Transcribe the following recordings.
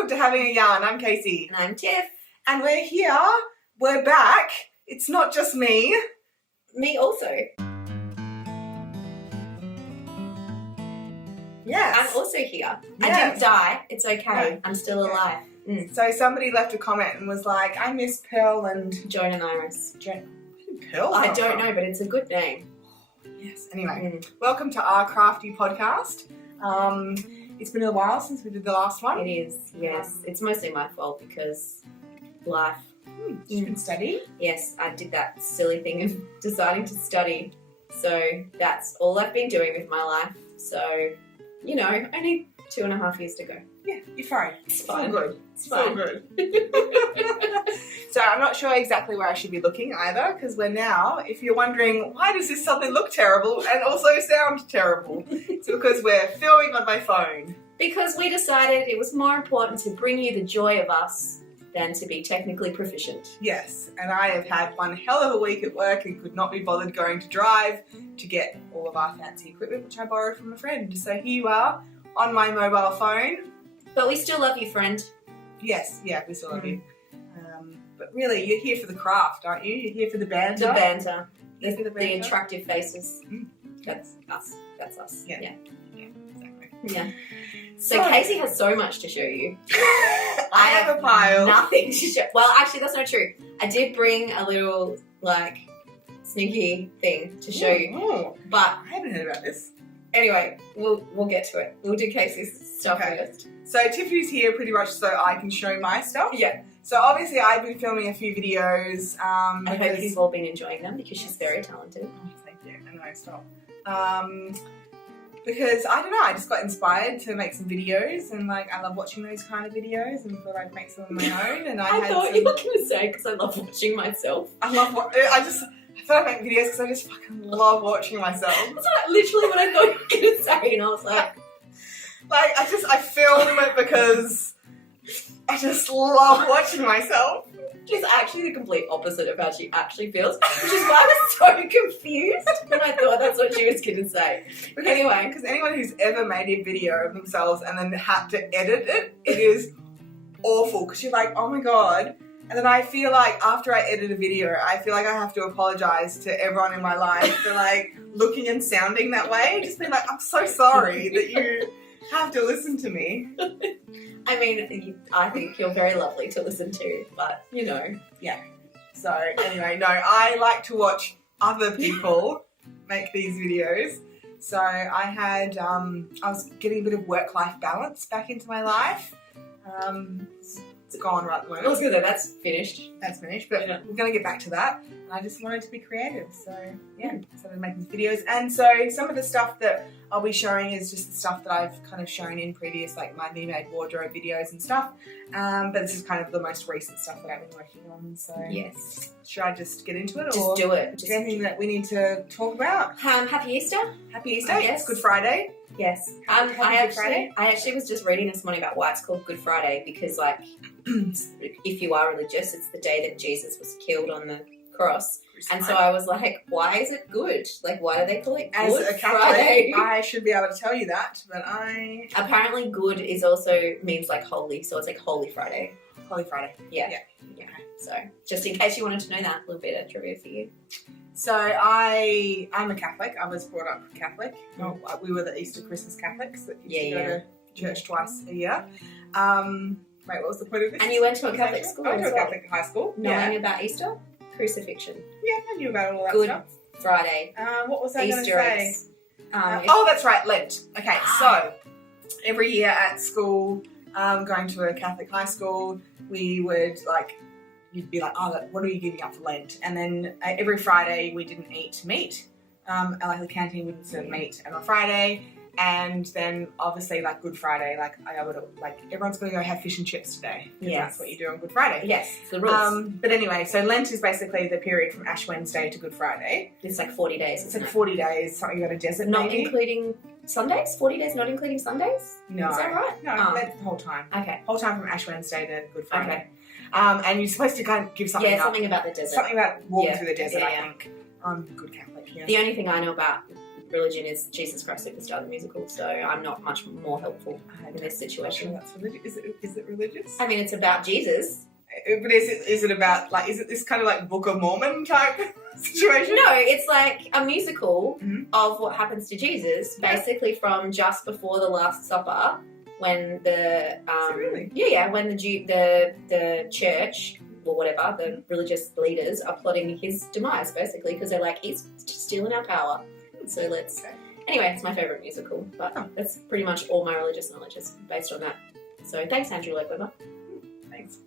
Welcome to Having a Yarn. I'm Kacy. And I'm Tif. And we're here. We're back. It's not just me. Me also. Yes. I'm also here. Yes. I didn't die. It's okay. No. I'm still alive. So somebody left a comment and was like, I miss Pearl and... Joan and Iris. Pearl? I don't know, but it's a good name. Yes. Anyway, welcome to our Crafty podcast. It's been a while since we did the last one. It is, yes. It's mostly my fault because life. You've been studying? Yes, I did that silly thing of deciding to study. So that's all I've been doing with my life. So, you know, only 2.5 years to go. Yeah, you're fine. It's fine. All good. It's All fine. good. So I'm not sure exactly where I should be looking either, because we're now, if you're wondering, why does this suddenly look terrible and also sound terrible? It's because we're filming on my phone. Because we decided it was more important to bring you the joy of us than to be technically proficient. Yes, and I have had one hell of a week at work and could not be bothered going to drive to get all of our fancy equipment, which I borrowed from a friend. So here you are on my mobile phone. But we still love you, friend. Yes, yeah, we still love you. But really, you're here for the craft, aren't you? You're here for the banter. The banter. You're here for the banter. The attractive faces. Yes. That's us. That's us. Yeah. Yeah. Exactly. Yeah. So Kacy has so much to show you. I have a pile. Nothing to show. Well, actually, that's not true. I did bring a little, sneaky thing to show you. Oh, But I haven't heard about this. anyway, we'll get to it. We'll do Kacy's stuff first. So Tiffany's here pretty much so I can show my stuff. Yeah. So obviously I've been filming a few videos. I hope you've all been enjoying them because she's very talented. Oh, thank you. I know, stop. Because, I don't know, I just got inspired to make some videos and, I love watching those kind of videos and thought I'd make some of my own. And I thought you were going to say because I love watching myself. I thought I'd make videos because I just fucking love watching myself. That's literally what I thought you were going to say, and I was like... I film it because I just love watching myself. She's actually the complete opposite of how she actually feels, which is why I was so confused when I thought that's what she was going to say. Anyway. Because anyone who's ever made a video of themselves and then had to edit it, it is awful because you're like, oh my God. And then I feel like after I edit a video, I feel like I have to apologise to everyone in my life for looking and sounding that way. Just being like, I'm so sorry that you have to listen to me. I mean, I think you're very lovely to listen to, but, you know. Yeah. So, anyway, no, I like to watch other people make these videos. So, I was getting a bit of work-life balance back into my life. It's gone right at the moment. I was going to say, that's finished. That's finished, but we're going to get back to that. And I just wanted to be creative, so yeah, started making videos. And so some of the stuff that I'll be showing is just the stuff that I've kind of shown in previous, my Handmade wardrobe videos and stuff. But this is kind of the most recent stuff that I've been working on. So yes, should I just get into it, just do it? Is there anything that we need to talk about? Happy Easter. Happy Easter. Yes. Good Friday. Yes. I actually was just reading this morning about why it's called Good Friday because, if you are religious, it's the day that Jesus was killed on the cross. And so I was like, why is it good? Why do they call it Good As a Catholic, Friday? I should be able to tell you that, but Apparently good is also means holy, so it's Holy Friday. Holy Friday. Yeah. So, just in case you wanted to know that, a little bit of trivia for you. So I'm a Catholic. I was brought up Catholic. We were the Easter Christmas Catholics that used to go to church twice a year. Wait, what was the point of this? And you went to a Catholic school I went to a Catholic high school. Knowing about Easter? Crucifixion. Yeah, I knew about all that Good stuff. Friday. What was I going to Easter say? eggs. That's right, Lent. Okay, so every year at school, going to a Catholic high school, we would you'd be like, oh, what are you giving up for Lent? And then every Friday we didn't eat meat. The canteen wouldn't serve meat on a Friday. And then obviously Good Friday, everyone's going to go have fish and chips today. Yes. That's what you do on Good Friday. Yes, it's the rules. But anyway, so Lent is basically the period from Ash Wednesday to Good Friday. It's 40 days. It's 40 days, something you got a desert Not maybe. including Sundays? 40 days not including Sundays? No. Is that right? No, that's the whole time. Okay. Whole time from Ash Wednesday to Good Friday. Okay. And you're supposed to kind of give something up. Something about the desert. Something about walking through the desert, I think. I'm a good Catholic, yeah. The only thing I know about religion is Jesus Christ Superstar the musical, so I'm not much more helpful in this situation. That's religious. Is it religious? I mean, it's about Jesus. But is it about, like, is it this kind of like Book of Mormon type situation? No, it's like a musical Mhm. of what happens to Jesus, basically from just before the Last Supper, when the Really? when the church or whatever, the religious leaders are plotting his demise, basically, because they're like, he's stealing our power. So let's. Okay. Anyway, it's my favorite musical, but that's pretty much all my religious knowledge is based on that. So thanks, Andrew Lloyd Webber. Thanks.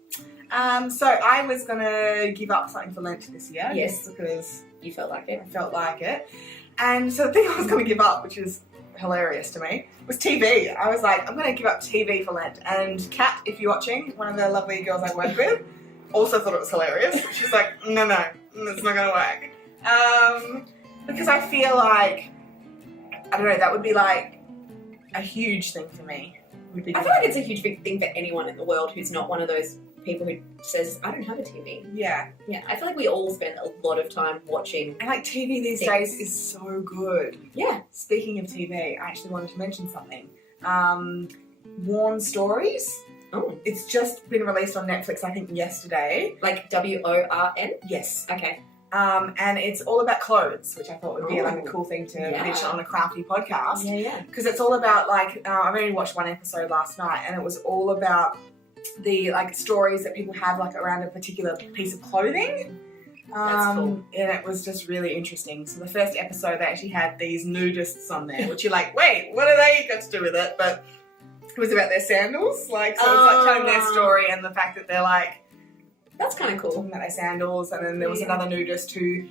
So I was gonna give up something for Lent this year. Yes. Just because You felt like it. I felt like it. And so the thing I was gonna give up, which is hilarious to me, was TV. I was like, I'm gonna give up TV for Lent. And Kat, if you're watching, one of the lovely girls I work with, also thought it was hilarious. She's like, no, it's not gonna work. Because I feel like, I don't know, that would be like a huge thing for me. Would be I feel like it's a huge big thing for anyone in the world who's not one of those people who says, I don't have a TV. Yeah. Yeah, I feel like we all spend a lot of time watching. And like TV these Things. days is so good. Yeah. Speaking of TV, I actually wanted to mention something. Warm Stories. Oh. It's just been released on Netflix, I think, yesterday. Like WORN? Yes. Okay. And it's all about clothes, which I thought would be like a Ooh. cool thing to Yeah. mention on a Crafty podcast. Yeah. Because it's all about like, I've only watched one episode last night, and it was all about the like stories that people have like around a particular piece of clothing. That's cool. And it was just really interesting. So the first episode, they actually had these nudists on there, which you're like, wait, what do they got to do with it? But it was about their sandals. Like, so it was like telling their story and the fact that they're like, That's kind of cool. talking about their sandals. And then there was Yeah. another nudist who,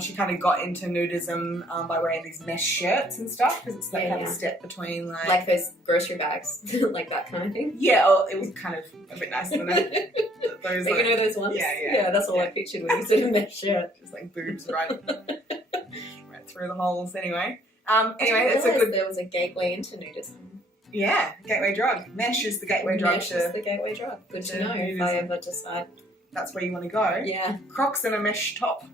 she kind of got into nudism by wearing these mesh shirts and stuff, because it's like Yeah, kind yeah. of a step between like, Like those grocery bags, like that kind of thing. yeah, well, it was kind of a bit nicer than it. Those Like, like, you know those ones? Yeah. Yeah, that's all I pictured when you said a mesh shirt. just like boobs right through the holes. Anyway, I anyway, didn't it's a realise good, there was a gateway into nudism. yeah, gateway drug. Mesh is the gateway drug Mesh to. is the gateway drug. Good to to know if I nudism. ever decide. That's where you want to go. Yeah. Crocs and a mesh top.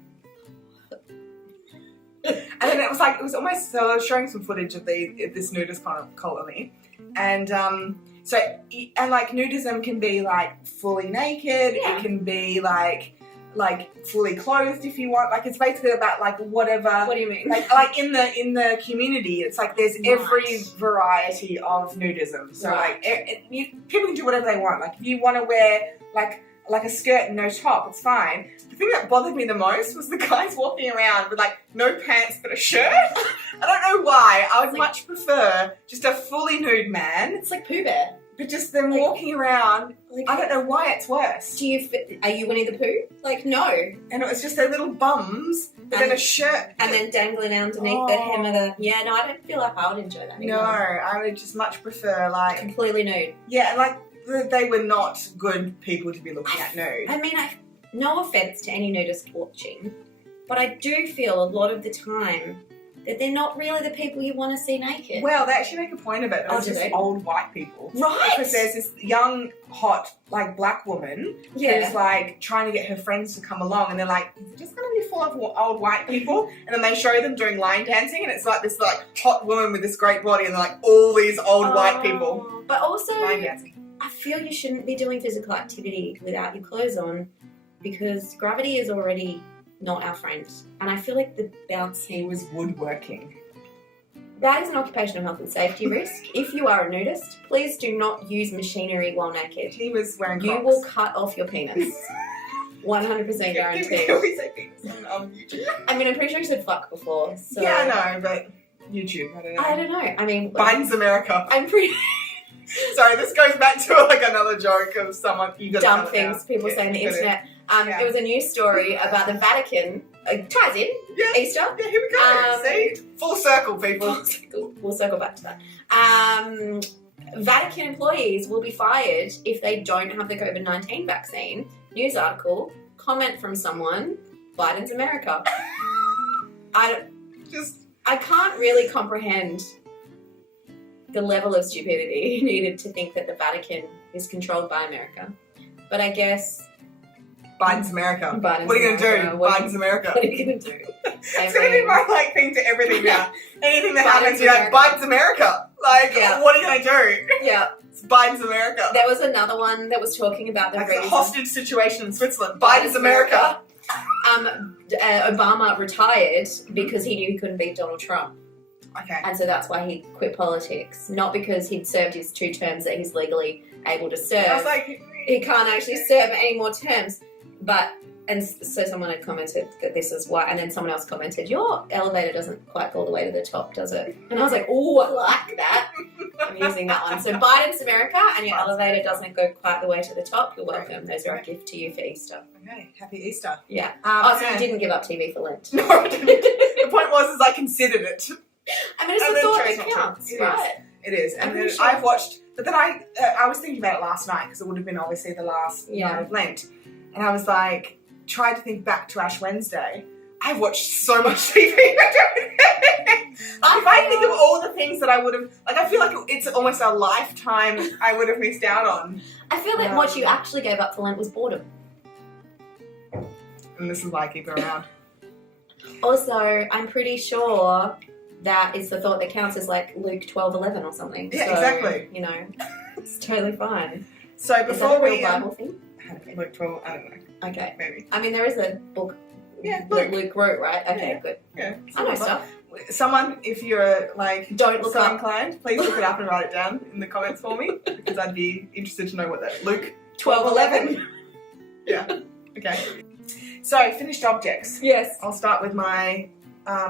And then it was like, it was almost, so I was showing some footage of this nudist kind of colony. And so, and like nudism can be like fully naked, Yeah. it can be like fully clothed if you want. Like it's basically about like whatever. What do you mean? Like in the community, it's like there's every Right. variety of nudism. So Right. like people can do whatever they want. Like if you want to wear like a skirt and no top, it's fine. The thing that bothered me the most was the guys walking around with like no pants but a shirt. I don't know why. I would It's like- much prefer just a fully nude man, It's like Pooh Bear. but just them Like- walking around. Like, I don't know why it's worse. Are you Winnie the Pooh? Like, no. And it was just their little bums, but then a shirt. And then dangling underneath the hem of the. Yeah, no, I don't feel like I would enjoy that No, anymore. I would just much prefer like, Completely nude. yeah, and like they were not good people to be looking at nude. I mean, no offense to any nudist watching, but I do feel a lot of the time that they're not really the people you want to see naked. Well, they actually make a point of it. It Oh, was do just they? old white people. Right? Because there's this young, hot, like black woman Yeah. who's like trying to get her friends to come along, and they're like, "Is it just going to be full of old white people?" And then they show them doing line dancing, and it's like this like hot woman with this great body, and they're like all these old white people But also, line dancing. I feel you shouldn't be doing physical activity without your clothes on because gravity is already not our friend. And I feel like the He bouncing, was woodworking. that is an occupational health and safety risk. If you are a nudist, please do not use machinery while naked. He was wearing You Crocs. will cut off your penis. 100% guaranteed. Can we say penis on YouTube? I mean, I'm pretty sure you said fuck before. So Yeah, I know, but YouTube, I don't know. I don't know. I mean, Biden's America. I'm pretty Sorry, this goes back to like another joke of someone you got dumb things people say on the internet. Yeah. There was a news story about the Vatican. Ties in Yeah. Easter. Yeah, here we go. See, full circle, people. We'll circle back to that. Vatican employees will be fired if they don't have the COVID-19 vaccine. News article. Comment from someone. Biden's America. I can't really comprehend the level of stupidity needed to think that the Vatican is controlled by America. But I guess Biden's America. Biden's What are you going to do? America. Biden's America. What are you going to do? It's going to be my like thing to everything now. Anything that happens, Biden's you're like, America. Biden's America. Like, Yeah. what are you going to do? Yeah. It's Biden's America. There was another one that was talking about the Like reason. a hostage situation in Switzerland. Biden's America. Obama retired because he knew he couldn't beat Donald Trump. Okay. And so that's why he quit politics. Not because he'd served his 2 terms that he's legally able to serve. I was like, He can't actually serve any more terms. And so someone had commented that this is why, and then someone else commented, your elevator doesn't quite go all the way to the top, does it? And I was like, oh, I like that. I'm using that one. So Biden's America, and your elevator doesn't go quite the way to the top, you're welcome. Those are a gift to you for Easter. okay, happy Easter. Yeah. So you and- didn't give up TV for Lent. No, I didn't. The point was, I considered it. I mean, it's And a then thought chose that not to. counts, It is. right? It is. I'm And then pretty sure. I've watched, but then I was thinking about it last night because it would have been obviously the last night of Lent. And I was like, tried to think back to Ash Wednesday. I've watched so much TV. If I think of all the things that I would have, like, I feel like it's almost a lifetime I would have missed out on. I feel like what you actually gave up for Lent was boredom. And this is why I keep it around. Also, I'm pretty sure that it's the thought that counts as like Luke 12:11 or something. Yeah, So, exactly. You know, it's totally fine. So Is that before a real we Bible thing? Luke 12, I don't know, Okay. maybe. I mean, there is a book Yeah, that Luke wrote, right? Okay, Yeah. good. Yeah. I know stuff. Someone, if you're like Don't look so up. inclined, please look it up and write it down in the comments for me because I'd be interested to know what that Luke 12:11. Yeah. Okay. So finished objects. Yes. I'll start with my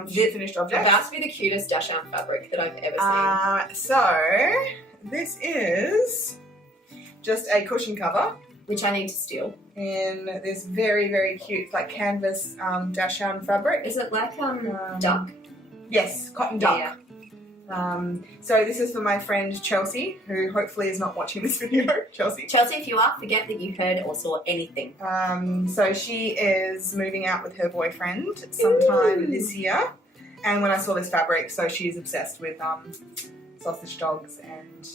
finished objects. About to be the cutest dash-down fabric that I've ever seen. So this is just a cushion cover Which I need to steal. in this very, very cute like canvas dash-down fabric. Is it like duck? Yes, cotton duck. Yeah. So this is for my friend Chelsea, who hopefully is not watching this video. Chelsea. Chelsea, if you are, forget that you heard or saw anything. So she is moving out with her boyfriend sometime Ooh. this year. And when I saw this fabric, so she's obsessed with sausage dogs, and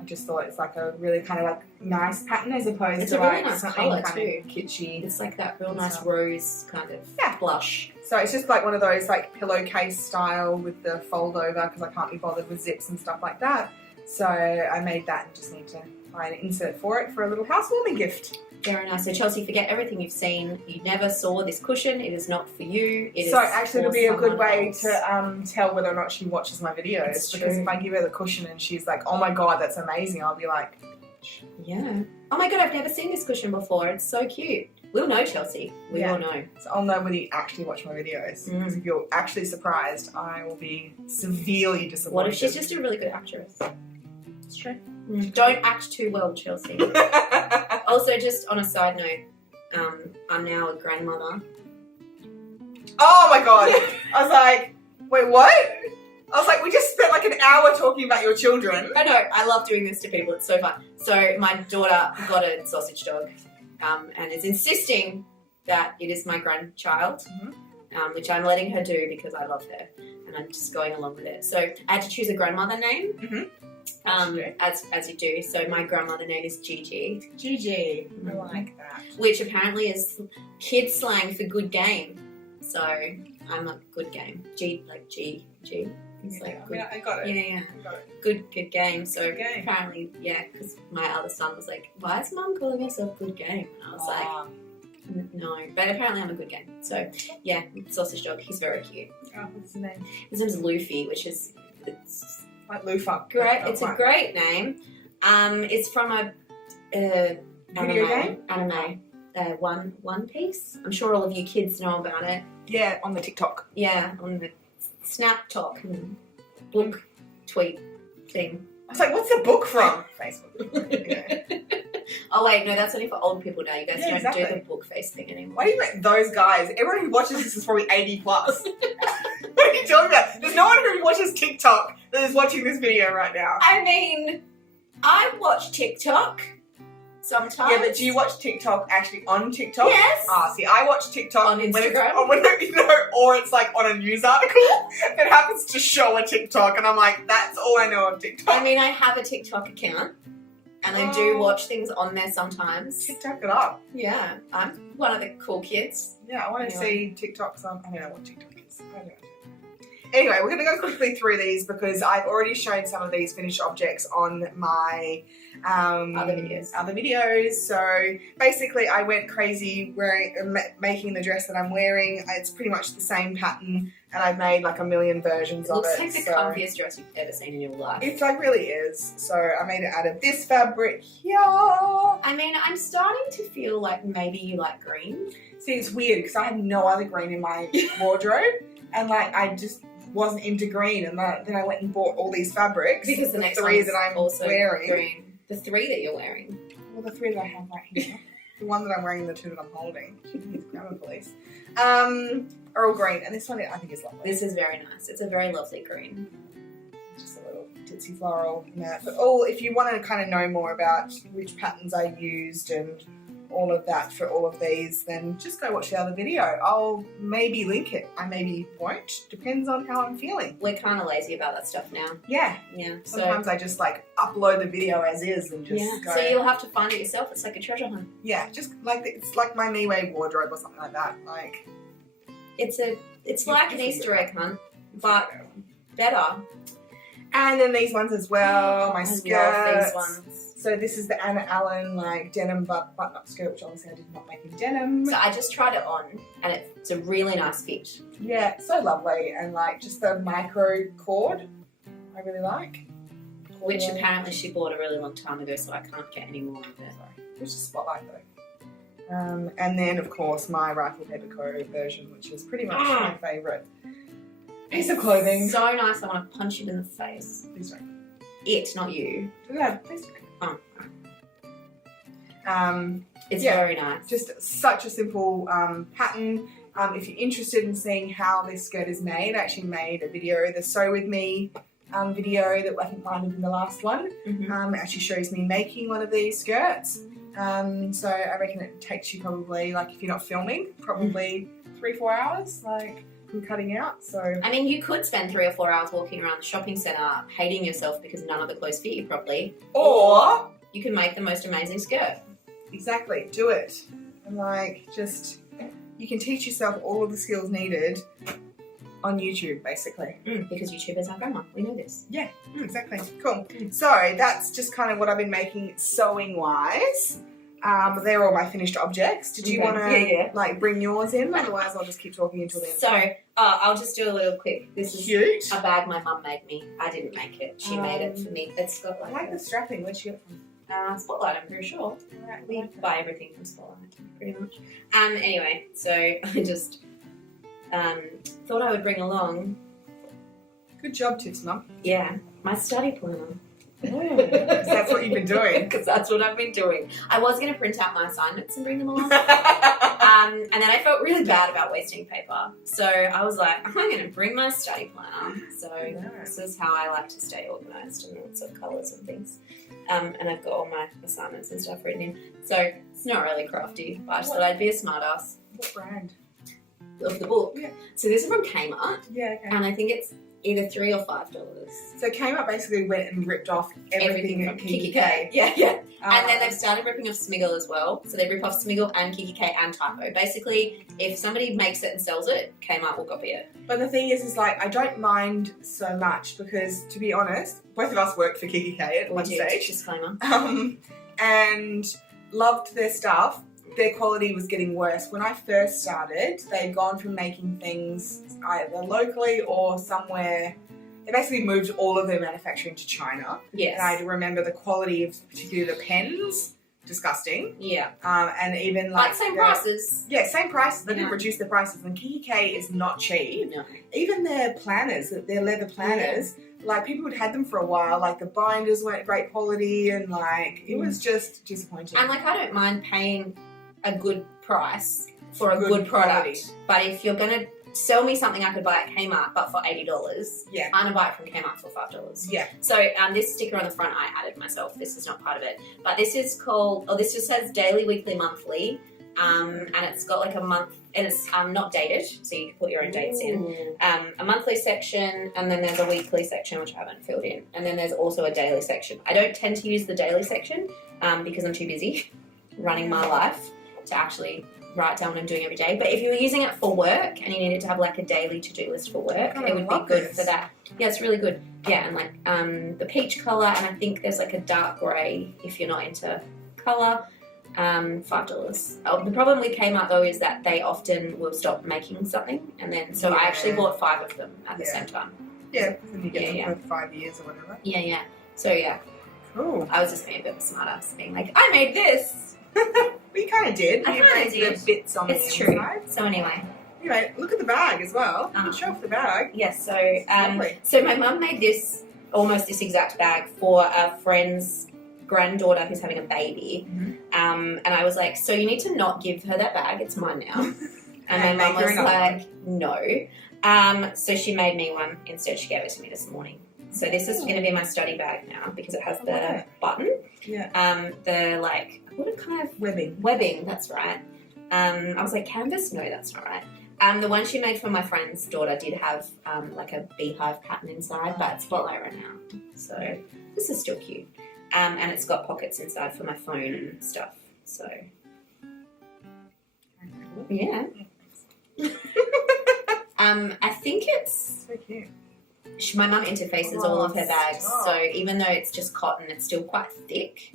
I just thought it's like a really kind of like nice pattern as opposed It's to a really like nice something colour kind too. of kitschy. It's like that real nice So- rose kind of Yeah. blush. So it's just like one of those like pillowcase style with the fold over because I can't be bothered with zips and stuff like that. So I made that and just need to find an insert for it for a little housewarming gift. Very nice. So Chelsea, forget everything you've seen. You never saw this cushion. It is not for you. It So is actually for it'll be a good someone way else. to tell whether or not she watches my videos. It's Because true. if I give her the cushion and she's like, oh my god, that's amazing, I'll be like, Yeah. Oh my god, I've never seen this cushion before. It's so cute. We'll know, Chelsea. We Yeah. will know. so I'll know whether you actually watch my videos. Because if you're actually surprised, I will be severely disappointed. What if she's just a really good actress? It's true. Don't act too well, Chelsea. Also, just on a side note, I'm now a grandmother. Oh my god. I was like, wait, what? I was like, we just spent like an hour talking about your children. I know, I love doing this to people. It's so fun. So my daughter got a sausage dog and is insisting that it is my grandchild, which I'm letting her do because I love her and I'm just going along with it. So I had to choose a grandmother name, as you do. So my grandmother name is Gigi. Gigi. I like that. Which apparently is kid slang for good game. So I'm a good game. G. It's like good. I got it. Yeah. I got it. Good game. So Good game. apparently, yeah, because my other son was like, why is mum calling herself good game? And I was like, no. But apparently I'm a good game. So yeah, sausage dog, he's very cute. Oh, what's his name? His name's Luffy, which is it's Like Lufa. great. Oh, It's a right. great name. It's from a Video game? Anime. One Piece. I'm sure all of you kids know about it. Yeah, on the TikTok. Yeah, on the Snap Talk book tweet thing. I was like, what's the book from? Facebook. Yeah. Oh wait, no, that's only for old people now. You guys Yeah, don't exactly. do the book face thing anymore. Why do you make those guys? Everyone who watches this is probably 80 plus. What are you talking about? There's no one who watches TikTok that is watching this video right now. I mean, I watch TikTok sometimes. Yeah, but do you watch TikTok actually on TikTok? Yes. See, I watch TikTok On when it's, Instagram? or it's like on a news article that happens to show a TikTok, and I'm like, that's all I know of TikTok. I mean, I have a TikTok account, and I do watch things on there sometimes. TikTok it up. Yeah, I'm one of the cool kids. Yeah, I want to see TikToks on. I don't know what TikTok is. I don't know. Anyway, we're going to go quickly through these because I've already shown some of these finished objects on my other videos. So basically, I went crazy making the dress that I'm wearing. It's pretty much the same pattern, and I've made like a million versions of it. Looks like the comfiest dress you've ever seen in your life. It like really is. So I made it out of this fabric here. I mean, I'm starting to feel like maybe you like green. See, it's weird because I had no other green in my wardrobe, and like I just wasn't into green, and then I went and bought all these fabrics because the next three one's that I'm also wearing. Green. The three that you're wearing. Well, the three that I have right here, the one that I'm wearing, and the two that I'm holding. Grammar police. Are all green, and this one I think is lovely. This is very nice. It's a very lovely green. Just a little ditzy floral in that. But if you want to kind of know more about which patterns I used and all of that for all of these, then just go watch the other video. I'll maybe link it. I maybe won't. Depends on how I'm feeling. We're kind of lazy about that stuff now. Yeah. Yeah. Sometimes I just like upload the video as is and just go. So you'll have to find it yourself. It's like a treasure hunt. Yeah, just like it's like my Niue wardrobe or something like that. Like it's like an Easter egg hunt, but better. And then these ones as well. My skirts. Love these ones. So this is the Anna Allen like denim button-up skirt, which obviously I did not make in denim. So I just tried it on, and it's a really nice fit. Yeah, so lovely, and like just the micro cord, I really like. Which apparently she bought a really long time ago, so I can't get any more of it. It's just spotlight though. And then of course my Rifle Paper Co version, which is pretty much my favourite piece of clothing. So nice, I want to punch it in the face. Please don't. It, not you. Yeah, please don't. It's very nice. Just such a simple pattern. If you're interested in seeing how this skirt is made, I actually made a video, the Sew With Me video that I think might have been the last one. It actually shows me making one of these skirts. So I reckon it takes you probably, like if you're not filming, probably 3-4 hours, like from cutting out. So I mean, you could spend 3 or 4 hours walking around the shopping centre hating yourself because none of the clothes fit you properly. Or you can make the most amazing skirt. Exactly, do it. And like just you can teach yourself all of the skills needed on YouTube, basically. Because YouTube is our grandma. We know this. Yeah, exactly. Cool. So that's just kind of what I've been making sewing wise. They're all my finished objects. Did you want to like bring yours in? Otherwise, I'll just keep talking until the end. So I'll just do a little quick. This is cute. A bag my mum made me. I didn't make it. She made it for me. It's got I like the strapping. Where'd she get it from? Spotlight, I'm pretty sure. Right, We buy everything from Spotlight, pretty much. Anyway, so I just thought I would bring along. Good job, Tif's mum. Yeah, my study planner. Because that's what you've been doing. Because that's what I've been doing. I was going to print out my assignments and bring them along. And then I felt really bad about wasting paper. So I was like, I'm going to bring my study planner. So this is how I like to stay organised and lots of colours and things. And I've got all my assignments and stuff written in. So it's not really crafty, but I just thought I'd be a smartass. What brand? Of the book. Yeah. So this is from Kmart. Yeah, okay. And I think it's either $3 or $5. So Kmart basically went and ripped off everything from at Kiki K. Yeah. And then they've they've started ripping off Smiggle as well. So they rip off Smiggle and Kiki K and Typo. Basically, if somebody makes it and sells it, Kmart will copy it. But the thing is like I don't mind so much because, to be honest, both of us worked for Kiki K at one stage. Disclaimer. And loved their stuff. Their quality was getting worse. When I first started, they'd gone from making things either locally or somewhere. They basically moved all of their manufacturing to China. Yes. And I remember the quality of particularly the pens, disgusting. Yeah. And even like But same prices. Yeah, same prices. They Yeah. didn't reduce the prices. And Kiki K is not cheap. No. Even their planners, their leather planners, like people had them for a while. Like the binders weren't great quality, and like it was just disappointing. And like I don't mind paying a good price for a good product. quality. But if you're going to sell me something I could buy at Kmart but for $80, Yeah. I'm going to buy it from Kmart for $5. Yeah. So this sticker on the front I added myself. This is not part of it. But this is called, this just says daily, weekly, monthly. And it's got like a month and it's not dated, so you can put your own dates in. A monthly section, and then there's a weekly section, which I haven't filled in. And then there's also a daily section. I don't tend to use the daily section because I'm too busy running my life to actually write down what I'm doing every day. But if you were using it for work and you needed to have like a daily to-do list for work, it would be good for that. Yeah, it's really good. Yeah, and like the peach colour, and I think there's like a dark grey if you're not into colour. $5. Oh, the problem with Kmart though is that they often will stop making something, and then so I actually bought 5 of them at the same time. Yeah, then you get them for 5 years or whatever. Yeah. So yeah. Cool. I was just being a bit smarter, being like, I made this. We kind of did. I kind of did. The bits on it's the true. inside. So anyway. Anyway, look at the bag as well. You can show off the bag. Yes. So my mum made almost this exact bag for a friend's granddaughter who's having a baby. And I was like, so you need to not give her that bag. It's mine now. And my mum was like, no. So she made me one instead. She gave it to me this morning. So this is going to be my study bag now because it has the button. Yeah. The like, what kind of webbing? That's right. I was like, canvas? No, that's not right. The one she made for my friend's daughter did have like a beehive pattern inside, but it's got right now. So this is still cute. And it's got pockets inside for my phone and stuff. So yeah. I think it's so cute. My mum interfaces all of her bags, so even though it's just cotton, it's still quite thick.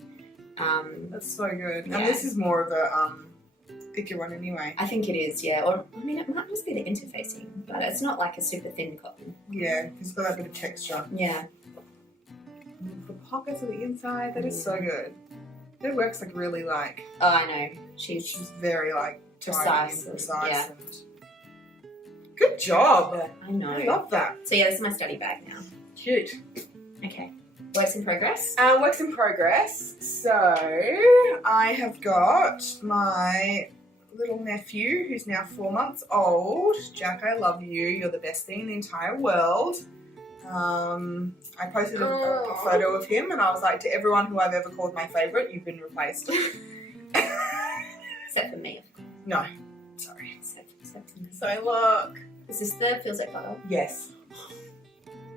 That's so good. And this is more of a thicker one anyway. I think it is, yeah. Or I mean, it might just be the interfacing, but it's not like a super thin cotton. Yeah, because it's got that bit of texture. Yeah. The pockets on the inside, that is so good. It works like really like. Oh, I know. She's very like precise. And good job. I know. I love that. So yeah, this is my study bag now. Cute. Okay. Works in progress? Works in progress. So I have got my little nephew who's now 4 months old. Jack, I love you. You're the best thing in the entire world. I posted a photo of him and I was like, to everyone who I've ever called my favourite, you've been replaced. Except for me, of course. No. Sorry. Except for me. So look. Is this the Feels Like Butter? Yes.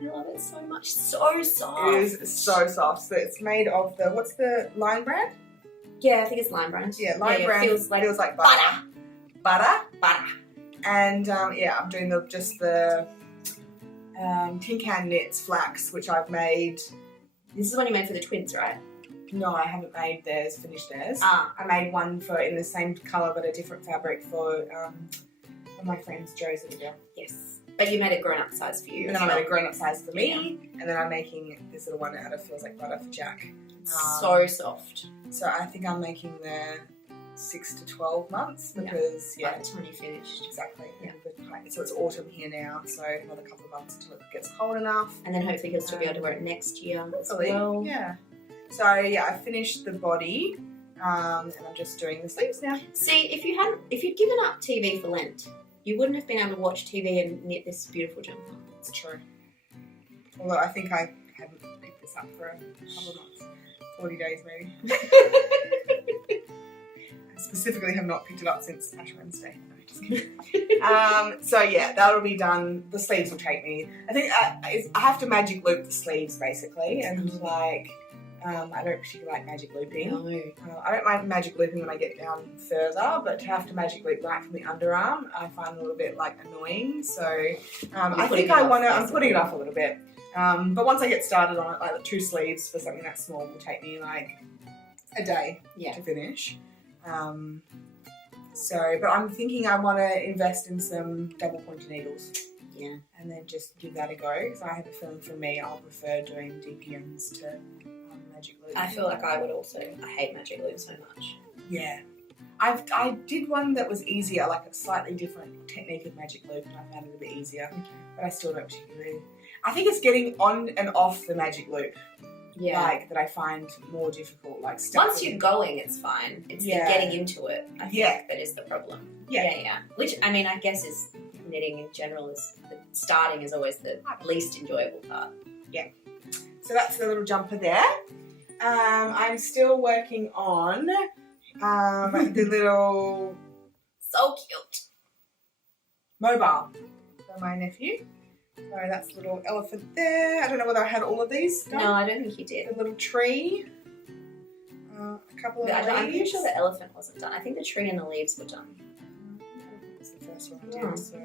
I love it so much. So soft. It is so soft. So it's made of what's the Line brand? Yeah, I think it's Line brand. Yeah, Line brand feels like butter. Butter. And I'm doing the tin can knits flax, which I've made. This is one you made for the twins, right? No, I haven't made theirs, finished theirs. I made one in the same colour but a different fabric for one of my friends, Joe's little girl. Yes. But you made a grown-up size for you. And then I made a grown-up size for me, and then I'm making this little one out of Feels Like Butter for Jack. So soft. So I think I'm making the 6 to 12 months because by the time you finished. Exactly. Yeah. So it's autumn here now, so another couple of months until it gets cold enough. And then hopefully he'll still be able to wear it next year as well. Yeah. So yeah, I finished the body, and I'm just doing the sleeves now. See, if you'd given up TV for Lent, you wouldn't have been able to watch TV and knit this beautiful jumper. It's true. Although I think I haven't picked this up for a couple of months. 40 days maybe. I specifically have not picked it up since Ash Wednesday. No, just kidding. So yeah, that'll be done. The sleeves will take me. I think I have to magic loop the sleeves basically, and I don't particularly like magic looping. No. I don't like magic looping when I get down further, but to have to magic loop right from the underarm, I find a little bit like annoying. So I think I'm putting it off a little bit. But once I get started on it, like the 2 sleeves for something that small will take me like a day to finish. But I'm thinking I want to invest in some double pointed needles. Yeah. And then just give that a go, because I have a feeling for me, I'll prefer doing DPMs to magic loop. I feel like I would also. I hate magic loop so much. Yeah. I did one that was easier, like a slightly different technique of magic loop, and I found it a bit easier. Okay. But I still don't particularly. I think it's getting on and off the magic loop. Yeah. Like that I find more difficult. Like once you're going, it's fine. It's the getting into it. I think that is the problem. Yeah. Which I mean, I guess is knitting in general is the starting is always the least enjoyable part. Yeah. So that's the little jumper there. I'm still working on the little. So cute. mobile for my nephew. So that's a little elephant there. I don't know whether I had all of these done. No, I don't think you did. A little tree. A couple of leaves. I'm pretty sure the elephant wasn't done. I think the tree and the leaves were done. That's the first one I did. So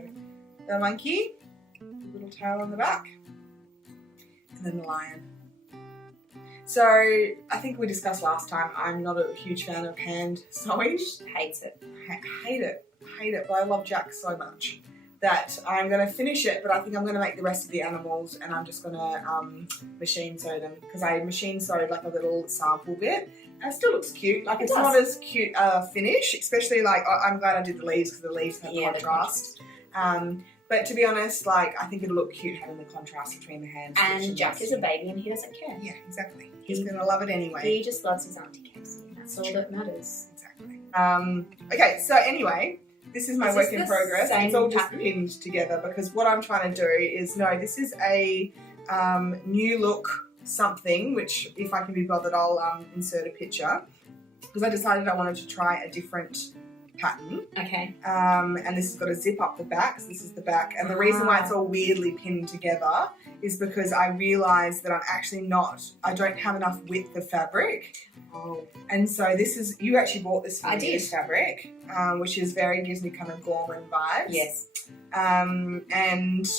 the monkey, little tail on the back, and then the lion. So I think we discussed last time, I'm not a huge fan of hand sewing. Hates it. Hate it, but I love Jack so much that I'm going to finish it, but I think I'm going to make the rest of the animals and I'm just going to machine sew them, because I machine sewed like a little sample bit and it still looks cute. Like it's not as cute finish, especially like I'm glad I did the leaves because the leaves have contrast. But to be honest, like I think it'll look cute having the contrast between the hands. And Jack is a baby and he doesn't care. Yeah, exactly. He's going to love it anyway. He just loves his Auntie Kacy. That's all that matters. Exactly. Okay, so anyway, this is my work in progress. It's all just pinned together because what I'm trying to do is, this is a new look something, which if I can be bothered, I'll insert a picture, because I decided I wanted to try a different pattern. Okay. And this has got a zip up the back, so this is the back. And the reason why it's all weirdly pinned together is because I realised that I don't have enough width of fabric. Oh. And so this is, you actually bought this for me, this fabric, which gives me kind of Gorman vibes. Yes. And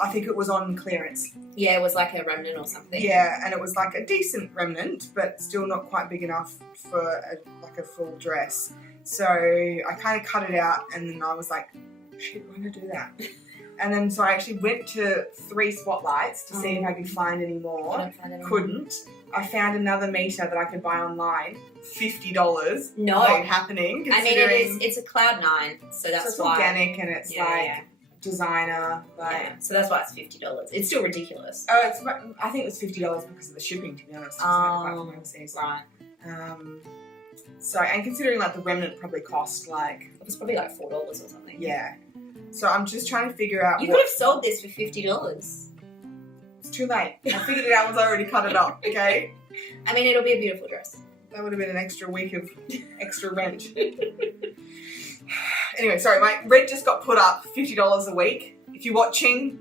I think it was on clearance. Yeah, it was like a remnant or something. Yeah, and it was like a decent remnant, but still not quite big enough for a full dress. So I kind of cut it out and then I was like, shit, why don't I do that? And then so I actually went to 3 spotlights to see if I could find any more. Couldn't. I found another meter that I could buy online, $50. No. Not happening. I mean, it's a Cloud9, so that's it's why. organic and it's designer. So that's why it's $50. It's still ridiculous. Oh, I think it was $50 because of the shipping, to be honest. Right. So, and considering like the remnant probably cost like... It was probably like $4 or something. Yeah. So I'm just trying to figure out You could have sold this for $50. It's too late. I figured it out once I already cut it up, okay? I mean, it'll be a beautiful dress. That would have been an extra week of extra rent. Anyway, sorry, my rent just got put up, $50 a week. If you're watching,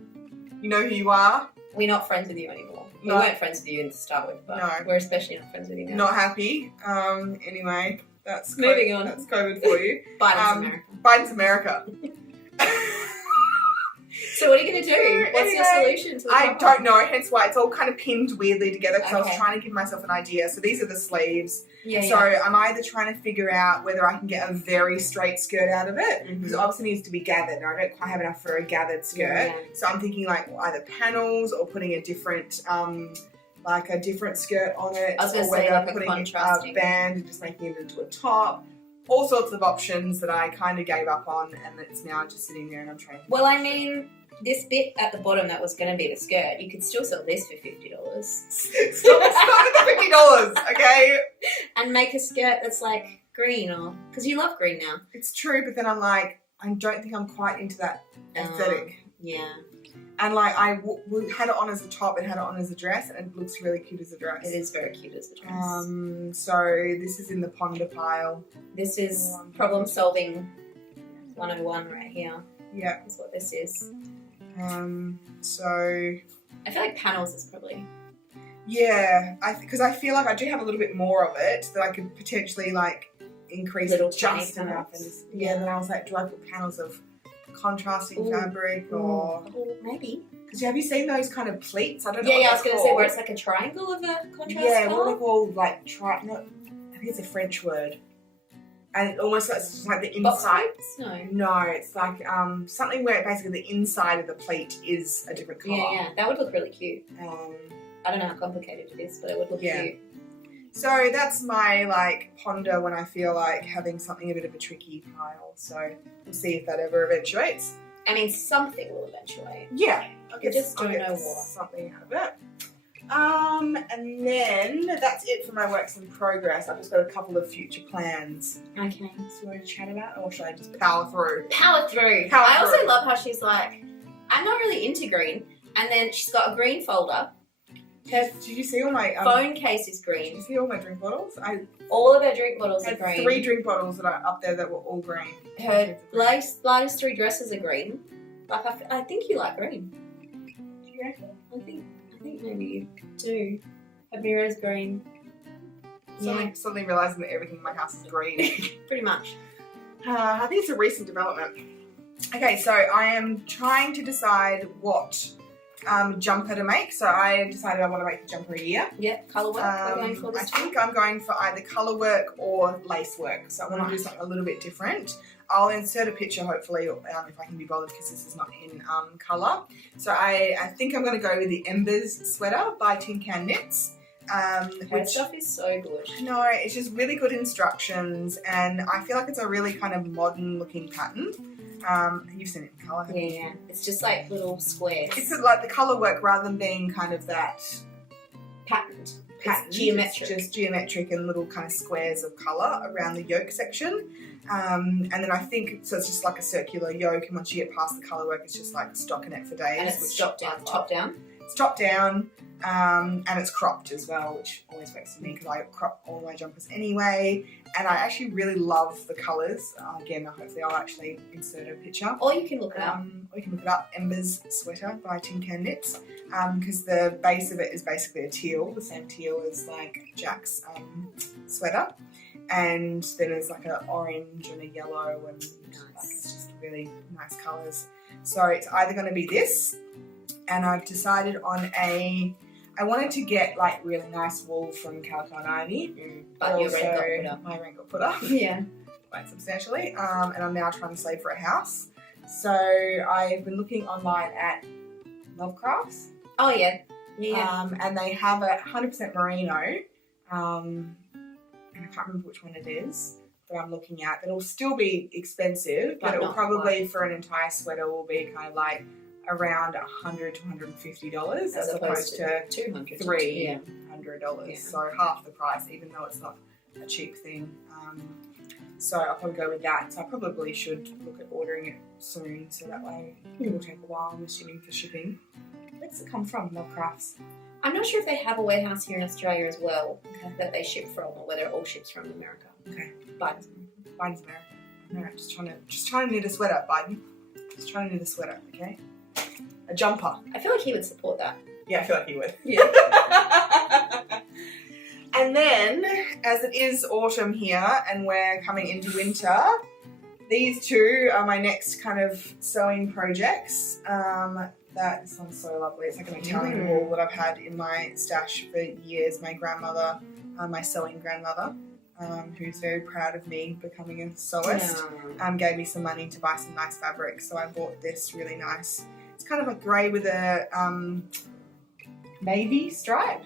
you know who you are. We're not friends with you anymore. We weren't friends with you to start with, but we're especially not friends with you now. Not happy. Anyway, that's moving on. That's COVID for you. Biden's America. So what are you going to do? What's your solution to the problem? I don't know, hence why it's all kind of pinned weirdly together because I was trying to give myself an idea. So these are the sleeves. So I'm either trying to figure out whether I can get a very straight skirt out of it, because it obviously needs to be gathered, and I don't quite have enough for a gathered skirt. So I'm thinking like either panels or putting a different skirt on it. I was going to say like putting a contrasting a band and just making it into a top. All sorts of options that I kind of gave up on, and it's now just sitting there and I'm trying to... Well, I mean, this bit at the bottom that was going to be the skirt, you could still sell this for $50. Stop at the $50, okay? And make a skirt that's like green, or... Because you love green now. It's true, but then I'm like, I don't think I'm quite into that aesthetic. Yeah. And like, I had it on as a top and had it on as a dress, and it looks really cute as a dress. It is very cute as a dress. So this is in the ponder pile. This is problem solving 101 right here. Yeah. That's what this is. So... I feel like panels is probably... Yeah, because I feel like I do have a little bit more of it that I could potentially like increase little just enough. And then I was like, do I put panels of contrasting fabric or... maybe. Because have you seen those kind of pleats? I don't know. Yeah, I was going to say where it's like a triangle of a contrast. Yeah, what are they called? Like, I think it's a French word. And it almost looks like the inside. No, it's like something where basically the inside of the pleat is a different colour. Yeah, that would look really cute. I don't know how complicated it is, but it would look cute. So that's my like ponder when I feel like having something a bit of a tricky pile. So we'll see if that ever eventuates. I mean, something will eventuate. Yeah, I just don't know what. Something out of it. And then that's it for my works in progress. I've just got a couple of future plans. Okay. So you want to chat about, or should I just power through? Power through. I also love how she's like, I'm not really into green, and then she's got a green folder. Her Did you see all my phone case is Did green. you see all my drink bottles? I All of her drink bottles are had green. 3 drink bottles that are up there that were all green. Her latest 3 dresses are green. Like I think you like green. Do you reckon? I think maybe you do. Her mirror's green. Suddenly realising that everything in my house is green. Pretty much. I think it's a recent development. Okay, so I am trying to decide what jumper to make. So I decided I want to make the jumper a year. Yep, colour work we're going for I this time. think I'm going for either colour work or lace work. So I want to do something a little bit different. I'll insert a picture hopefully if I can be bothered because this is not in colour. So I think I'm going to go with the Embers sweater by Tin Can Knits. Her stuff is so good. No, it's just really good instructions and I feel like it's a really kind of modern looking pattern. You've seen it in colour, haven't you? Yeah. It's just like little squares. It's like the colour work rather than being kind of that patterned. It's geometric. It's just geometric and little kind of squares of colour around the yoke section. And then I think, so it's just like a circular yoke and once you get past the colour work it's just like stocking it for days. And it's top down. It's top down and it's cropped as well, which always works for me because I crop all my jumpers anyway. And I actually really love the colours. Again, hopefully I'll actually insert a picture. Or you can look it up. Or you can look it up, Embers sweater by Tin Can Knits. Because the base of it is basically a teal, the same teal as like Jack's sweater. And then there's like an orange and a yellow and like, it's just really nice colours. So it's either going to be this, and I've decided on I wanted to get like really nice wool from Calico and Ivy. But your rent got put up. My rent got put up. Yeah. Quite substantially. And I'm now trying to save for a house. So I've been looking online at Lovecrafts. Oh yeah. Yeah. And they have a 100% merino. And I can't remember which one it is that I'm looking at. It'll still be expensive, but it will probably for an entire sweater will be kind of like around $100 to $150 as opposed to $200 $300. Yeah. So half the price, even though it's not a cheap thing. So I'll probably go with that. So I probably should look at ordering it soon, so that way it will take a while, I'm assuming, for shipping. Where does it come from, Lovecrafts? I'm not sure if they have a warehouse here in Australia as well that they ship from, or whether it all ships from America. Okay, But Biden's America. No, just trying to knit a sweater, Biden. Just trying to knit a sweater, okay? A jumper. I feel like he would support that. Yeah, I feel like he would. Yeah. And then, as it is autumn here and we're coming into winter, these two are my next kind of sewing projects. That sounds so lovely. It's like an Italian wool that I've had in my stash for years. My grandmother, my sewing grandmother, who's very proud of me becoming a sewist, gave me some money to buy some nice fabric. So I bought this really nice. It's kind of a grey with a navy stripe.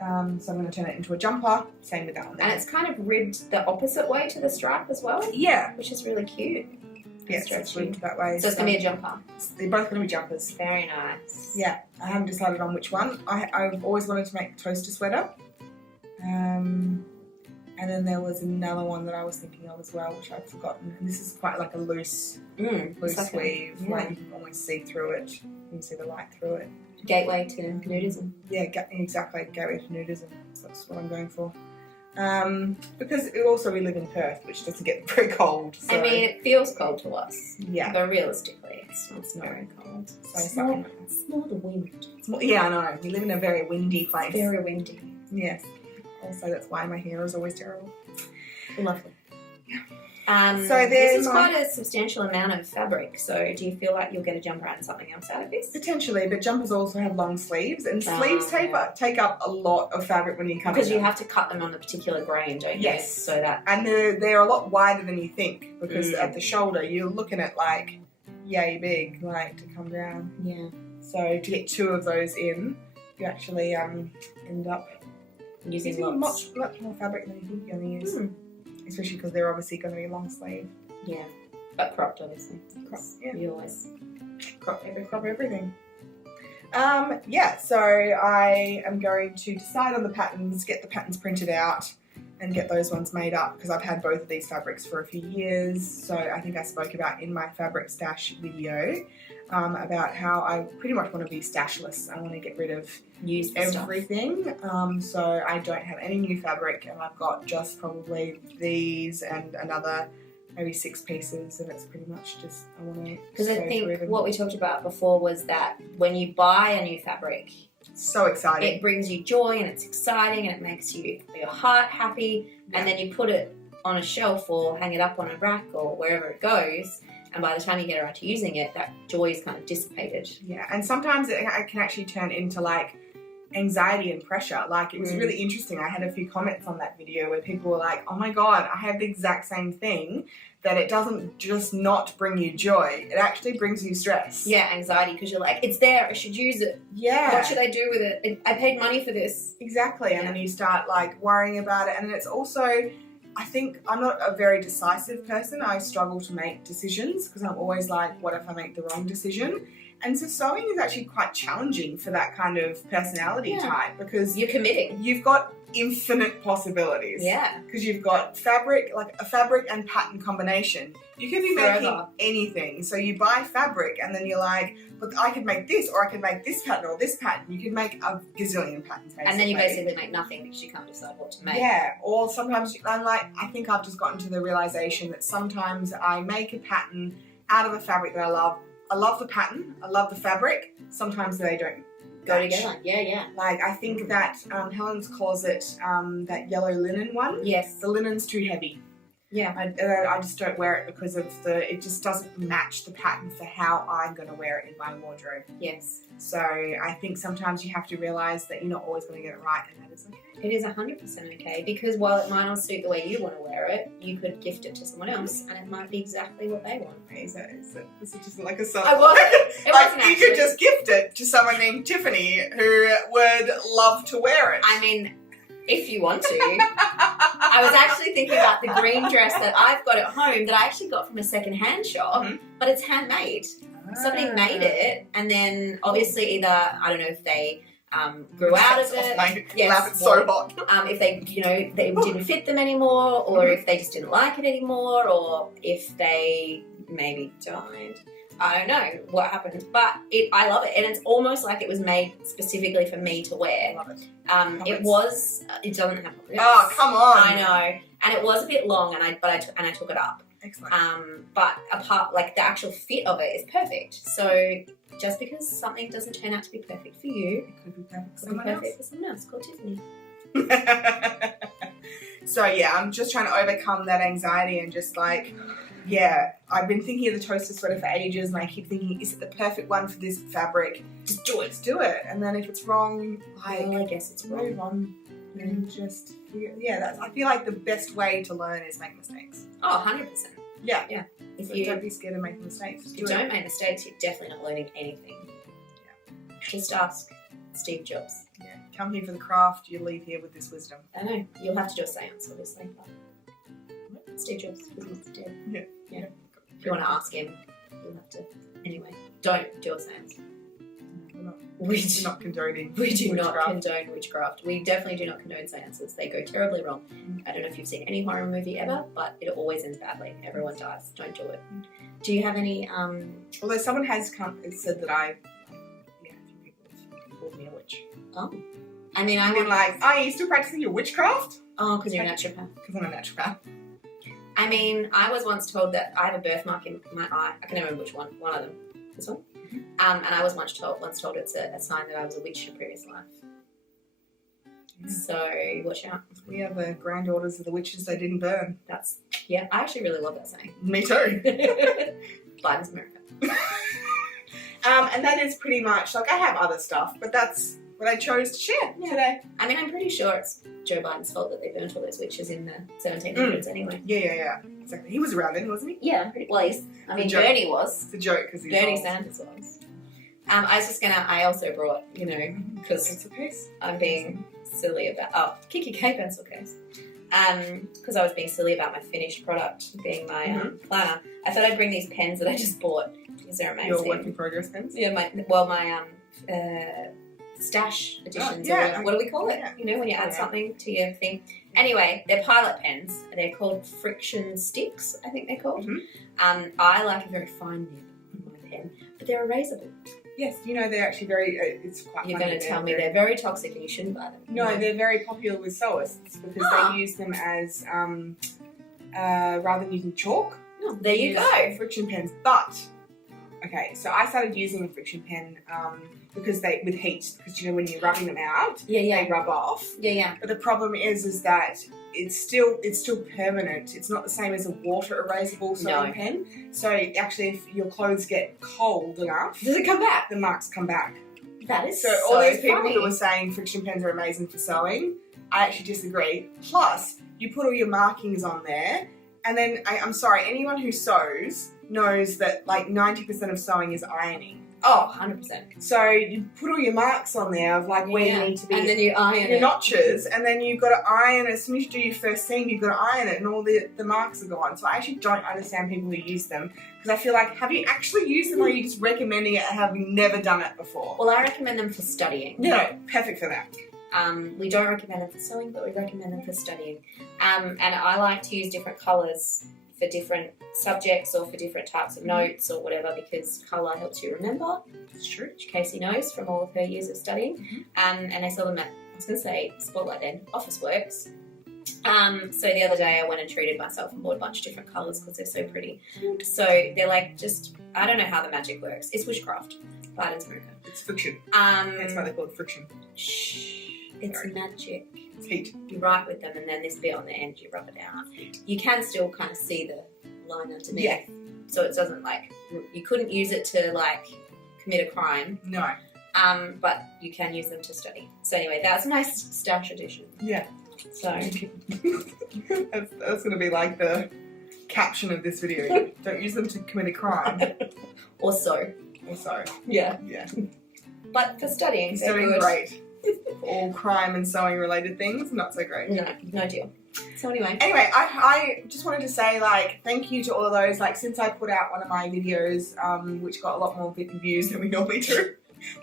So I'm going to turn it into a jumper. Same with that one. And it's kind of ribbed the opposite way to the stripe as well. Yeah. Which is really cute. Yes, it's ribbed that way. So it's going to be a jumper. They're both going to be jumpers. Very nice. Yeah, I haven't decided on which one. I've always wanted to make a toaster sweater. And then there was another one that I was thinking of as well, which I've forgotten. And this is quite like a loose weave. Like you can almost see through it. You can see the light through it. Gateway to nudism. Yeah, exactly. Gateway to nudism. So that's what I'm going for. Because we live in Perth, which doesn't get very cold. So. I mean, it feels cold to us. Yeah. But realistically, it's not very cold. So it's more the wind. Yeah, I know. We live in a very windy place. Very windy. Yes. Also, that's why my hair is always terrible. Lovely. Yeah. So this is quite a substantial amount of fabric. So do you feel like you'll get a jumper and something else out of this? Potentially, but jumpers also have long sleeves, and sleeves take up a lot of fabric when you come because you have to cut them on a particular grain, don't you? Yes. So that and they're a lot wider than you think because at the shoulder you're looking at like yay big, like to come down. Yeah. So to get 2 of those in, you actually end up using much more fabric than you think you're going to use. Especially because they're obviously going to be long sleeve. Yeah, but cropped obviously. Yeah. You always crop everything. So I am going to decide on the patterns, get the patterns printed out, and get those ones made up because I've had both of these fabrics for a few years. So I think I spoke about in my fabric stash video. about how I pretty much want to be stashless. I want to get rid of everything. So I don't have any new fabric, and I've got just probably these and another maybe 6 pieces, and it's pretty much just I want to. Because I think what we talked about before was that when you buy a new fabric, so exciting. It brings you joy and it's exciting and it makes your heart happy, and then you put it on a shelf or hang it up on a rack or wherever it goes. And by the time you get around to using it, that joy is kind of dissipated. Yeah, and sometimes it can actually turn into like anxiety and pressure. Like, it was really interesting. I had a few comments on that video where people were like, oh my God, I have the exact same thing, that it doesn't just not bring you joy, it actually brings you stress. Yeah, anxiety, because you're like, it's there, I should use it. Yeah. What should I do with it? I paid money for this. Exactly, and then you start like worrying about it, and it's also, I think I'm not a very decisive person. I struggle to make decisions because I'm always like, what if I make the wrong decision? And so sewing is actually quite challenging for that kind of personality type, because you're committing. You've got infinite possibilities. Yeah. Because you've got fabric, like a fabric and pattern combination. You could be making anything. So you buy fabric and then you're like, but I could make this, or I could make this pattern or this pattern. You could make a gazillion patterns, basically. And then you basically make nothing because you can't decide what to make. Yeah, or sometimes, I'm like, I think I've just gotten to the realization that sometimes I make a pattern out of a fabric that I love. I love the pattern, I love the fabric. Sometimes they don't go together. Yeah. Like, I think that Helen's Closet, that yellow linen one. Yes. The linen's too heavy. Yeah. I just don't wear it because of it just doesn't match the pattern for how I'm going to wear it in my wardrobe. Yes. So I think sometimes you have to realise that you're not always going to get it right, and that is okay. It is 100% okay, because while it might not suit the way you want to wear it, you could gift it to someone else and it might be exactly what they want. Is it just like a song? I wasn't. It wasn't you could just gift it to someone named Tiffany who would love to wear it. I mean, if you want to. I was actually thinking about the green dress that I've got at home that I actually got from a second-hand shop, but it's handmade. Somebody made it, and then obviously either, I don't know if they grew out of it. Yes, it's so hot. If they, they didn't fit them anymore, or if they just didn't like it anymore, or if they maybe died. I don't know what happened, but I love it, and it's almost like it was made specifically for me to wear. I love it. It doesn't have pockets. Oh, come on! I know, and it was a bit long, and I took it up. Excellent. But apart, like, the actual fit of it is perfect. So just because something doesn't turn out to be perfect for you, it could be perfect for someone else called Tiffany. So yeah, I'm just trying to overcome that anxiety and just like, yeah, I've been thinking of the toaster sweater for ages, and I keep thinking, is it the perfect one for this fabric? Just do it. Let's do it. And then if it's wrong, like, well, I guess it's wrong. Move on. And just, I feel like the best way to learn is make mistakes. Oh, 100%. Yeah. If so don't be scared of making mistakes. If you don't make mistakes, you're definitely not learning anything. Yeah. Just ask Steve Jobs. Yeah. Come here for the craft, you leave here with this wisdom. I know. You'll have to do a seance, obviously. But Steve Jobs was dead. Yeah. If you want to ask him, you'll have to. Anyway, don't do a seance. We're not condoning. We do not condone witchcraft. We definitely do not condone seances. They go terribly wrong. I don't know if you've seen any horror movie ever, but it always ends badly. Everyone dies. Don't do it. Do you have any? Although someone has said that a few people called me a witch. Oh, I mean, are you still practicing your witchcraft? Oh, because you're a naturopath. Because I'm a naturopath. I mean, I was once told that I have a birthmark in my eye. I can't remember which one. One of them. This one. And I was once told it's a sign that I was a witch in a previous life. Yeah. So watch out. We are the granddaughters of the witches they didn't burn. I actually really love that saying. Me too. Biden's America. And that is pretty much, like, I have other stuff, but that's what I chose to share today. I mean, I'm pretty sure it's Joe Biden's fault that they burnt all those witches in the 1700s anyway. Yeah. Exactly. He was around then, wasn't he? Yeah, I'm pretty well. Bernie was. It's a joke because Bernie Sanders was. I also brought, because I'm being silly about, kick your K pencil case. Because I was being silly about my finished product being my planner. I thought I'd bring these pens that I just bought because they're amazing. Your work in progress pens? Yeah, my stash editions. Or what do we call it? Yeah. When you add something to your thing. Anyway, they're pilot pens. They're called friction sticks, I think they're called. I like a very fine nib on my pen. But they're erasable. Yes, you know they're actually very. It's quite. You're going to tell me they're very toxic and you shouldn't buy them. No, they're very popular with sewists because they use them as rather than using chalk. Oh, there you go. Friction pens, but okay. So I started using a friction pen because with heat, because you know when you're rubbing them out, they rub off. Yeah. But the problem is that it's still permanent. It's not the same as a water erasable sewing pen. So actually, if your clothes get cold enough, does it come back? The marks come back. That is so all those people who are saying friction pens are amazing for sewing, I actually disagree. Plus, you put all your markings on there, and then I'm sorry, anyone who sews knows that like 90% of sewing is ironing. Oh, 100%. So you put all your marks on there of like where you need to be. And then you iron your notches, and then you've got to iron. As soon as you do your first seam, you've got to iron it, and all the marks are gone. So I actually don't understand people who use them, because I feel like, have you actually used them, or are you just recommending it having never done it before? Well, I recommend them for studying. No, perfect for that. We don't recommend them for sewing, but we recommend them for studying. And I like to use different colours for different subjects or for different types of notes or whatever, because colour helps you remember. It's true. Which Kacy knows from all of her years of studying. And I saw them at, I was going to say Spotlight then, Officeworks. So the other day I went and treated myself and bought a bunch of different colours because they're so pretty. So they're like just, I don't know how the magic works. It's witchcraft, but it's America. It's friction. That's why they call it friction. It's magic. It's heat. You write with them, and then this bit on the end, you rub it out. You can still kind of see the line underneath. Yeah. So it doesn't like, you couldn't use it to like commit a crime. No. But you can use them to study. So anyway, that's a nice stash edition. Yeah. So. that's going to be like the caption of this video. Don't use them to commit a crime. Or so. Yeah. But for studying, they're doing great. For all crime and sewing related things, not so great. No deal. So anyway, I just wanted to say like thank you to all of those. Like since I put out one of my videos, which got a lot more views than we normally do.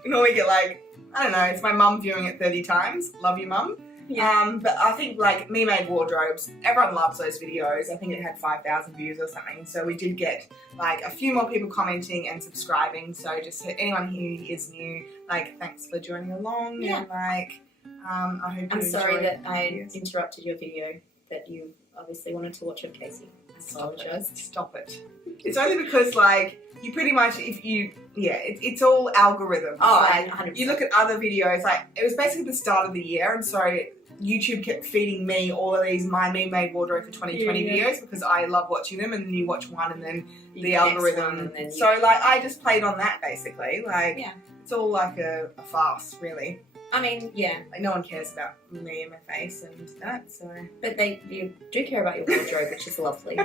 We normally get like, I don't know, it's my mum viewing it 30 times. Love you, mum. Yeah. But I think like Me Made Wardrobes, everyone loves those videos. I think it had 5,000 views or something. So we did get like a few more people commenting and subscribing. So just anyone who is new, like thanks for joining along. Yeah. And like, I hope I'm sorry that I interrupted your video that you obviously wanted to watch of Kacy. I apologise. Stop it. It's only because like you pretty much, if you, it's all algorithms. Oh, like, 100%. You look at other videos, like it was basically the start of the year, and so YouTube kept feeding me all of these My Me Made Wardrobe for 2020 videos because I love watching them, and then you watch one and then the algorithm. So like I just played on that basically. Like it's all like a farce really. I mean, like no one cares about me and my face and that, so. But you do care about your wardrobe, which is lovely.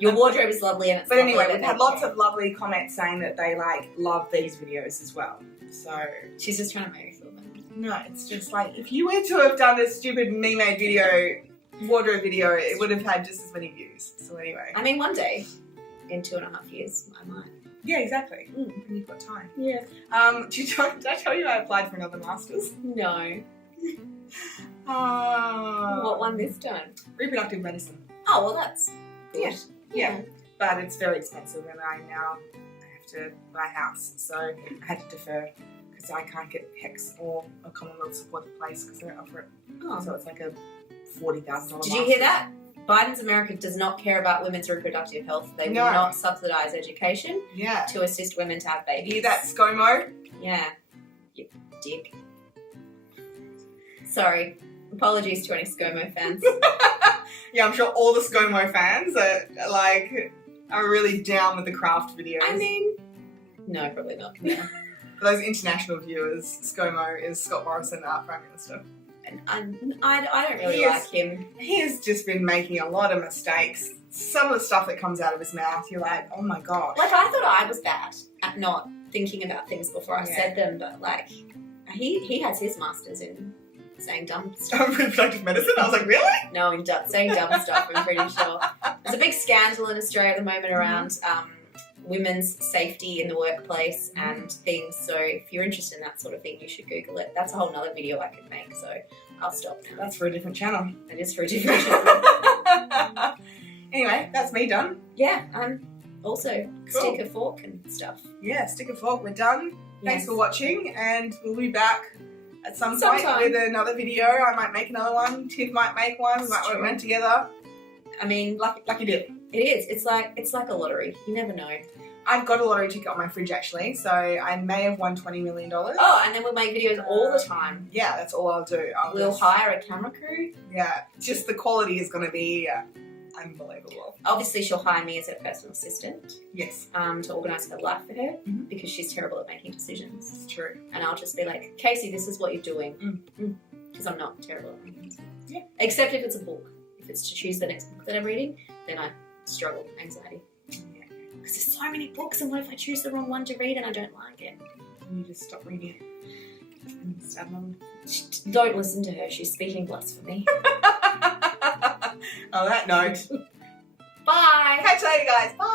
Your wardrobe is lovely, and it's. But anyway, we've had lots of lovely comments saying that they like love these videos as well. So she's just trying to make me feel better. No, it's just like if you were to have done this stupid Me Made video, wardrobe video, it would have had just as many views. So anyway, I mean, one day, in 2.5 years, I might. Yeah, exactly. And you've got time. Yeah. Did I tell you I applied for another master's? No. What one this time? Reproductive medicine. Oh, well, that's good. Yeah. But it's very expensive, and I have to buy a house, so I had to defer because I can't get HECS or a Commonwealth supported place because they don't offer it. Oh. So it's like a $40,000. Did you hear that? Biden's America does not care about women's reproductive health. They will not subsidise education to assist women to have babies. Hear that, ScoMo? Yeah. You dick. Sorry. Apologies to any ScoMo fans. Yeah, I'm sure all the ScoMo fans are really down with the craft videos. I mean, no, probably not. No. For those international viewers, ScoMo is Scott Morrison, our Prime Minister. And I don't really like him. He has just been making a lot of mistakes. Some of the stuff that comes out of his mouth, you're like, oh my gosh. Like, I thought I was bad at not thinking about things before I said them, but like, he has his masters in saying dumb stuff. Reproductive medicine? I was like, really? No, in saying dumb stuff, I'm pretty sure. There's a big scandal in Australia at the moment around women's safety in the workplace and things. So if you're interested in that sort of thing, you should Google it. That's a whole nother video I could make, so I'll stop now. That's for a different channel. It is for a different channel. Anyway, that's me done. Yeah, also stick a fork and stuff. Yeah, stick a fork. We're done. Thanks Yes. for watching, and we'll be back at some point Sometime. with another video. I might make another one. Tiff might make one. We might work one together. I mean, Lucky dip. it is. It's like a lottery. You never know. I've got a lottery ticket on my fridge actually, so I may have won $20 million. Oh, and then we'll make videos all the time. Yeah, that's all I'll do. We'll hire a camera crew. Yeah, just the quality is going to be unbelievable. Obviously, she'll hire me as her personal assistant. Yes, to organise her life for her Mhm. because she's terrible at making decisions. it's true. And I'll just be like, Kacy, this is what you're doing. Because I'm not terrible at making decisions. Yeah. Except if it's a book. If it's to choose the next book that I'm reading, then I struggle with anxiety. Because there's so many books, and what if I choose the wrong one to read and I don't like it? You just stop reading it. And start on. Don't listen to her. She's speaking blasphemy. On that note, Bye. catch you later, guys. Bye.